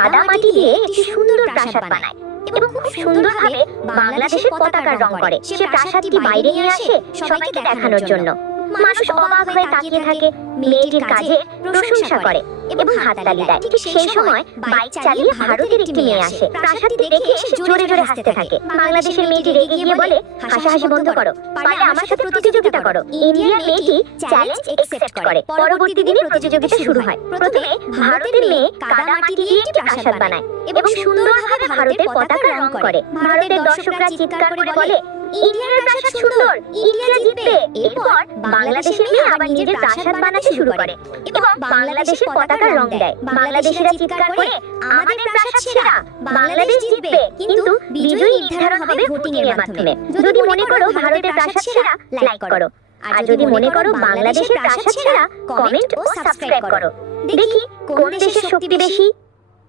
কাদা মাটি দিয়ে একটি সুন্দর প্রাসাদ বানায় এবং খুব সুন্দরভাবে বাংলাদেশের পতাকার রং করে। সে প্রাসাদটি বাইরে নিয়ে আসে সবাইকে দেখানোর জন্য। মানুষ অবাক হয়ে তাকিয়ে থাকে, মেয়েটির কাজের প্রশংসা করে এবং হাততালি দেয়। ঠিক সেই সময় বাইক চালিয়ে ভারতের একটি মেয়ে আসে। প্রাসাদটি দেখে সে জোরে জোরে হাসতে থাকে। বাংলাদেশের মেয়েটি রেগে গিয়ে বলে, হাসাহাসি বন্ধ করো, পারলে আমার সাথে প্রতিযোগিতা করো। ইন্ডিয়ার মেয়েটি চ্যালেঞ্জ অ্যাকসেপ্ট করে। পরবর্তী দিনে প্রতিযোগিতা শুরু হয়। প্রথমে ভারতের মেয়ে কাদা মাটি দিয়ে একটি প্রাসাদ বানায় এবং সুন্দরভাবে ভারতের পতাকা রং করে। ভারতের দর্শকরা চিৎকার করে বলে, ইন্ডিয়ার প্রাসাদ সুন্দর, ইন্ডিয়া জিতবে। এরপর বাংলাদেশের মেয়ে আবার নিজের প্রাসাদ বানাতে শুরু করে এবং বাংলাদেশের পতাকার রং দেয়। বাংলাদেশিরা চিৎকার করে, আমাদের প্রাসাদ সেরা, বাংলাদেশ জিতবে। কিন্তু বিজয়ী নির্ধারণ হবে ভোটিং এর মাধ্যমে। যদি মনে করো ভারতের প্রাসাদ সেরা, লাইক করো, আর যদি মনে করো বাংলাদেশের প্রাসাদ সেরা, কমেন্ট ও সাবস্ক্রাইব করো। দেখি কোন দেশের শক্তি বেশি।